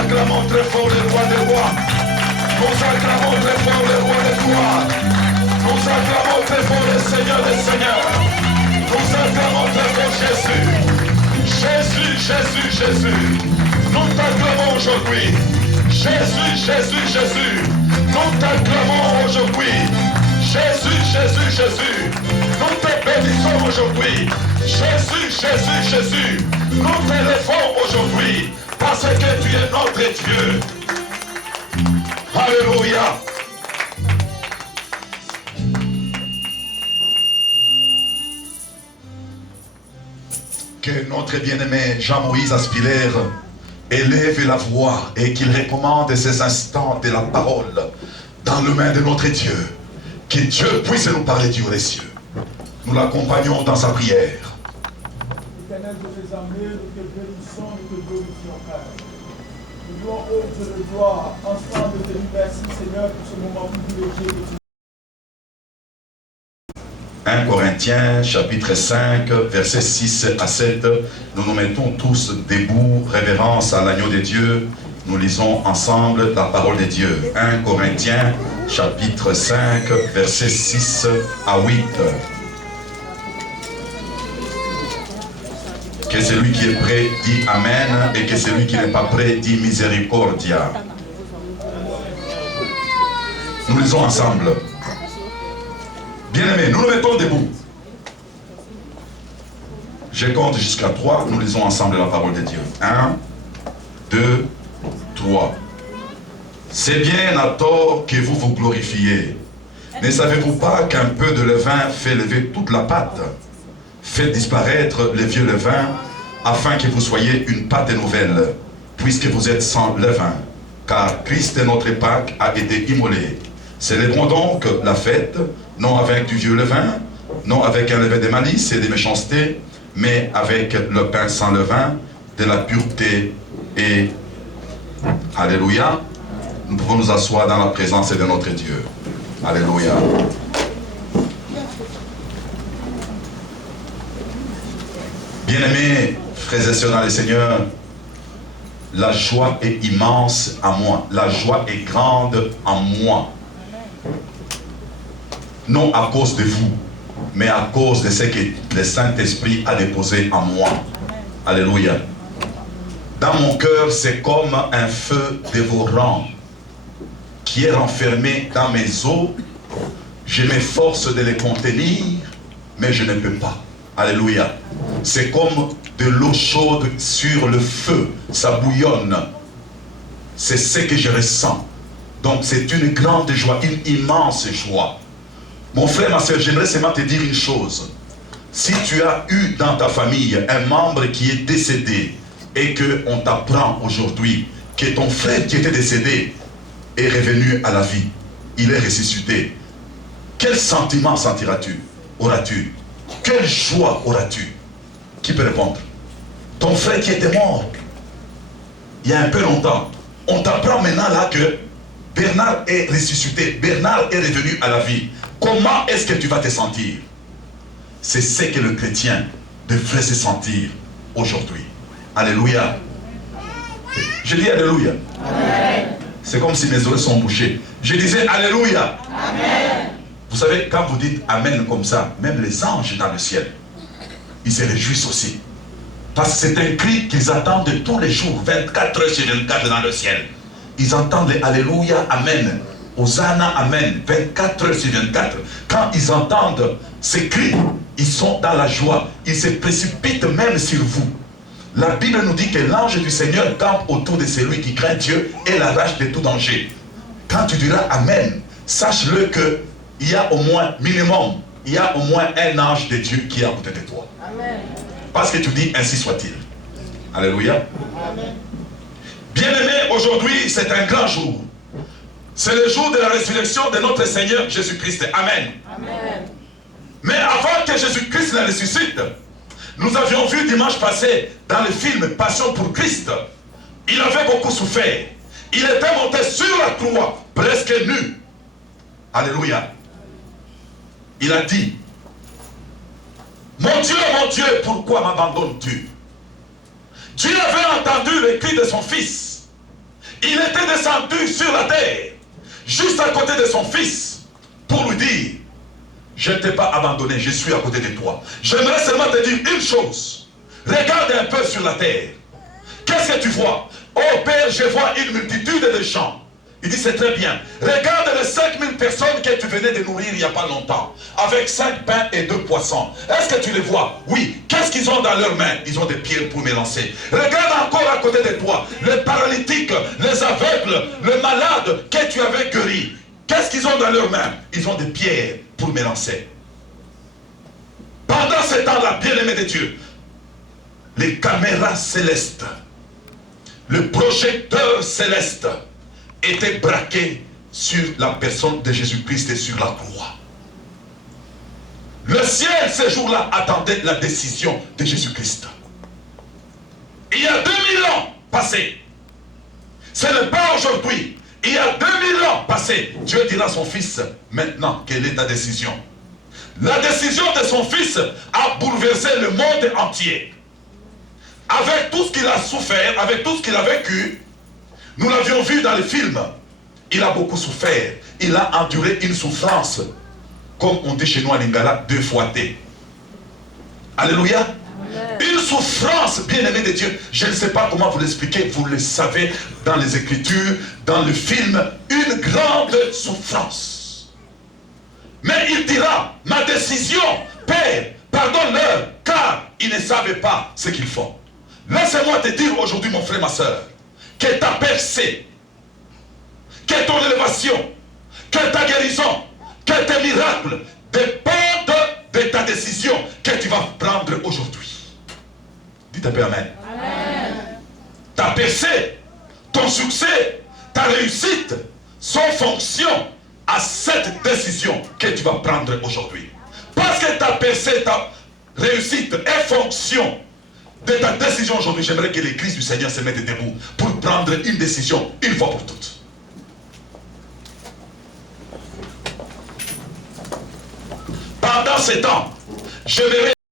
acclamons très fort le roi des rois. Nous acclamons très fort le roi des rois. Nous acclamons très fort le Seigneur des seigneurs. Nous acclamons très fort Jésus. Jésus, Jésus, Jésus. Nous t'acclamons aujourd'hui. Jésus, Jésus, Jésus. Nous t'acclamons aujourd'hui. Jésus, Jésus, Jésus. Nous te bénissons aujourd'hui. Jésus, Jésus, Jésus. Nous t'élevons aujourd'hui. Parce que tu es notre Dieu. Alléluia. Que notre bien-aimé Jean-Moïse Aspilère élève la voix et qu'il recommande ces instants de la parole dans le main de notre Dieu. Que Dieu puisse nous parler du haut des cieux. Nous l'accompagnons dans sa prière. Éternel de tes armées, nous te bénissons, nous te glorifions, Père. Nous louons, ô Dieu de gloire, ensemble te dis merci, Seigneur, pour ce moment privilégié que tu 1 Corinthiens chapitre 5 versets 6 à 7. Nous nous mettons tous debout, révérence à l'agneau de Dieu. Nous lisons ensemble la parole de Dieu. 1 Corinthiens chapitre 5 versets 6 à 8. Que celui qui est prêt dit Amen et que celui qui n'est pas prêt dit Miséricordia. Nous lisons ensemble. Bien-aimés, nous nous mettons debout. Je compte jusqu'à 3, nous lisons ensemble la parole de Dieu. 1, 2, 3. C'est bien à tort que vous vous glorifiez. Ne savez-vous pas qu'un peu de levain fait lever toute la pâte? Faites disparaître le vieux levain, afin que vous soyez une pâte nouvelle, puisque vous êtes sans levain. Car Christ, notre Pâque, a été immolé. Célébrons donc la fête, non avec du vieux levain, non avec un levain de malice et de méchanceté, mais avec le pain sans levain, de la pureté et... Alléluia. Nous pouvons nous asseoir dans la présence de notre Dieu. Alléluia. Bien-aimés, frères et sœurs dans le Seigneur, la joie est immense en moi. La joie est grande en moi. Non à cause de vous, mais à cause de ce que le Saint-Esprit a déposé en moi. Alléluia. Dans mon cœur, c'est comme un feu dévorant qui est renfermé dans mes os. Je m'efforce de les contenir, mais je ne peux pas. Alléluia. C'est comme de l'eau chaude sur le feu. Ça bouillonne. C'est ce que je ressens. Donc c'est une grande joie, une immense joie. Mon frère, ma soeur, j'aimerais seulement te dire une chose. Si tu as eu dans ta famille un membre qui est décédé et qu'on t'apprend aujourd'hui que ton frère qui était décédé est revenu à la vie. Il est ressuscité. Quel sentiment sentiras-tu? Auras-tu? Quelle joie auras-tu? Qui peut répondre? Ton frère qui était mort il y a un peu longtemps. On t'apprend maintenant là que Bernard est ressuscité. Bernard est revenu à la vie. Comment est-ce que tu vas te sentir? C'est ce que le chrétien devrait se sentir aujourd'hui. Alléluia. Je dis Alléluia. C'est comme si mes oreilles sont bouchées. Je disais Alléluia. Amen. Vous savez, quand vous dites Amen comme ça, même les anges dans le ciel, ils se réjouissent aussi. Parce que c'est un cri qu'ils attendent tous les jours, 24 heures sur 24 dans le ciel. Ils entendent les Alléluia, Amen, Hosanna, Amen, 24 heures sur 24. Quand ils entendent ces cris, ils sont dans la joie. Ils se précipitent même sur vous. La Bible nous dit que l'ange du Seigneur campe autour de celui qui craint Dieu et l'arrache de tout danger. Quand tu diras Amen, sache-le qu'il y a au moins, minimum, il y a au moins un ange de Dieu qui est à côté de toi. Amen. Parce que tu dis ainsi soit-il. Alléluia. Amen. Bien-aimés, aujourd'hui c'est un grand jour. C'est le jour de la résurrection de notre Seigneur Jésus-Christ. Amen. Amen. Mais avant que Jésus-Christ ne ressuscite, nous avions vu dimanche passé dans le film Passion pour Christ, il avait beaucoup souffert. Il était monté sur la croix, presque nu. Alléluia. Il a dit, mon Dieu, pourquoi m'abandonnes-tu? Dieu avait entendu le cri de son fils. Il était descendu sur la terre, juste à côté de son fils, pour lui dire, je ne t'ai pas abandonné, je suis à côté de toi. J'aimerais seulement te dire une chose. Regarde un peu sur la terre. Qu'est-ce que tu vois? Oh Père, je vois une multitude de gens. Il dit, c'est très bien. Regarde les 5000 personnes que tu venais de nourrir il n'y a pas longtemps. Avec 5 pains et 2 poissons. Est-ce que tu les vois? Oui. Qu'est-ce qu'ils ont dans leurs mains? Ils ont des pierres pour me lancer. Regarde encore à côté de toi. Les paralytiques, les aveugles, le malade que tu avais guéri. Qu'est-ce qu'ils ont dans leurs mains? Ils ont des pierres pour me lancer. Pendant ce temps-là, bien-aimé de Dieu, les caméras célestes, le projecteur céleste était braqué sur la personne de Jésus-Christ et sur la croix. Le ciel, ce jour-là, attendait la décision de Jésus-Christ. Il y a 2000 ans passés. Ce n'est pas aujourd'hui. Il y a 2000 ans passés. Dieu dira à son fils, maintenant, quelle est ta décision? La décision de son fils a bouleversé le monde entier. Avec tout ce qu'il a souffert, avec tout ce qu'il a vécu, nous l'avions vu dans le film. Il a beaucoup souffert. Il a enduré une souffrance, comme on dit chez nous en Lingala, 2 fois T. Alléluia. Une souffrance, bien-aimée de Dieu. Je ne sais pas comment vous l'expliquer. Vous le savez dans les Écritures, dans le film. Une grande souffrance. Mais il dira, ma décision, Père, pardonne-leur, car ils ne savaient pas ce qu'ils font. Laisse-moi te dire aujourd'hui, mon frère, ma soeur, que ta percée, que ton élévation, que ta guérison, que tes miracles dépendent de ta décision que tu vas prendre aujourd'hui. Dites un peu Amen. Amen. Ta percée, ton succès, ta réussite sont fonction à cette décision que tu vas prendre aujourd'hui. Parce que ta percée, ta réussite est fonction de ta décision aujourd'hui. J'aimerais que l'église du Seigneur se mette debout pour prendre une décision une fois pour toutes. Pendant ce temps, je verrai